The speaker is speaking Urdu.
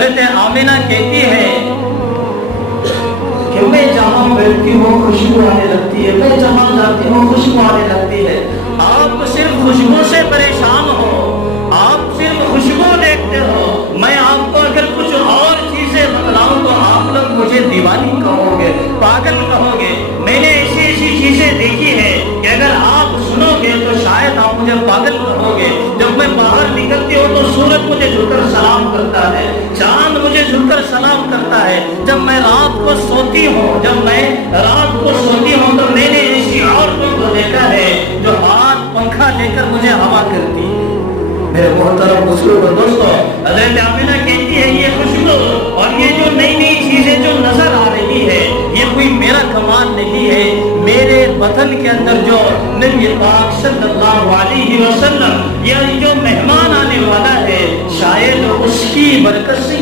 حضرت آمینہ کہتی ہے کہ میں جہاں بیٹھتی ہوں خوشبو آنے لگتی ہے، میں جہاں جاتی ہوں خوشبو آنے لگتی ہے۔ آپ صرف خوشبو سے پریشان ہو، آپ صرف خوشبو دیکھتے ہو، میں آپ کو اگر کچھ اور چیزیں بتلاؤں تو آپ لوگ مجھے دیوانی کہو گے، پاگل کہو گے۔ میں نے ایسی ایسی چیزیں دیکھی ہے کہ اگر آپ سنو گے تو شاید آپ مجھے پاگل کہو گے۔ جب میں باہر نکلتی ہوں تو سورج مجھے جھک کر سلام کرتا ہے، چاند مجھے جھک کر سلام کرتا ہے۔ جب میں رات کو سوتی ہوں تو میں نے ایسی عورتوں کو دیکھا ہے جو ہاتھ پنکھا لے کر مجھے ہوا کرتی ہے۔ میرے محترم بزرگ دوستو، حضرت آمینہ کہتی ہے یہ خوشبو اور یہ جو نئی نئی چیزیں جو نظر آ رہی ہے یہ کوئی میرا کمال نہیں ہے، میرے وطن کے اندر جو نبی پاک صلی اللہ علیہ وسلم یہ جو مہمان آنے والا ہے شاید اس کی برکت سے